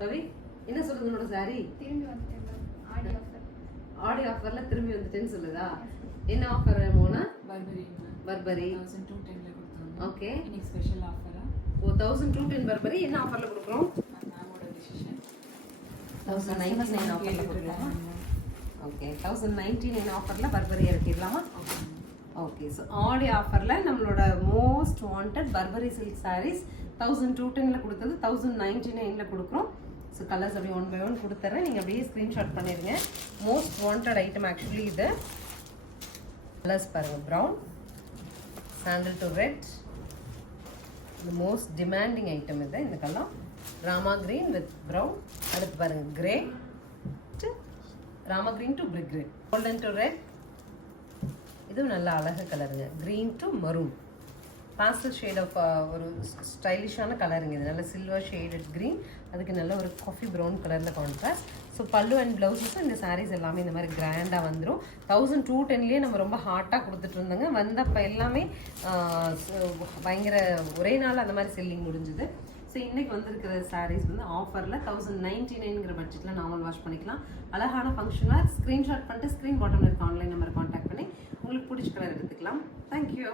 ரவி என்ன சொல்லுது உன்னோட சாரி? திரும்பி வந்துட்டேன் மேம். ஆடி ஆஃபர். ஆடி ஆஃபர்ல திரும்பி வந்துட்டேன்னு சொல்லுதா? என்ன ஆஃபர் மோனா? பர்பரி 1210ல கொடுத்தோம். ஓகே. இன்னைக்கு ஸ்பெஷல் ஆஃபரா? ஓ 1210 பர்பரி என்ன ஆஃபர்ல கொடுக்குறோம்? மேமோட டிசிஷன். 1099 ஆஃபர்ல கொடுக்கலாம். ஓகே 1099 ஆஃபர்ல பர்பரி இறக்கிடலாமா? ஓகே ஸோ ஆடி ஆஃபரில் நம்மளோட most wanted Burberry silk saris 1210ல கொடுத்தது 1099ல கொடுக்குறோம். ஸோ கலர்ஸ் அப்படியே 1 by 1 கொடுத்துட்றேன். நீங்கள் அப்படியே ஸ்க்ரீன்ஷாட் பண்ணிடுங்க. மோஸ்ட் வாண்டட் ஐட்டம் ஆக்சுவலி இது. கலர்ஸ் பாருங்கள், ப்ரௌன், சாண்டல் டு ரெட், இந்த மோஸ்ட் டிமாண்டிங் ஐட்டம் இது. இந்த colour Rama green with brown. அடுத்து பாருங்கள் grey, Rama green to brick grey, golden to red. இதுவும் நல்ல அழகு கலருங்க. Green to maroon, pastel shade of ஒரு ஸ்டைலிஷான கலருங்க இது. நல்ல சில்வர் ஷேடட் க்ரீன், அதுக்கு நல்ல ஒரு காஃபி ப்ரௌன் கலரில் கான்ட்ராஸ்ட். ஸோ பல்லு அண்ட் ப்ளவுஸஸும் இந்த சாரீஸ் எல்லாமே இந்த மாதிரி கிராண்டாக வந்துடும். 1210லேயே நம்ம ரொம்ப ஹாட்டாக கொடுத்துட்டு இருந்தோங்க. வந்தப்போ எல்லாமே பயங்கர ஒரே நாள் அந்த மாதிரி செல்லிங் முடிஞ்சுது. ஸோ இன்றைக்கி வந்திருக்கிற சாரீஸ் வந்து ஆஃபரில் 1099ங்கிற பட்ஜெட்டில் நார்மல் வாஷ் பண்ணிக்கலாம். அழகான ஃபங்க்ஷனாக ஸ்க்ரீன்ஷாட் பண்ணிட்டு ஸ்க்ரீன் பாட்டமில் இருக்க ஆன்லைன் நம்பர் கான்டாக்ட் பண்ணி உங்களுக்கு பிடிச்ச கலர் எடுத்துக்கலாம். தேங்க்யூ.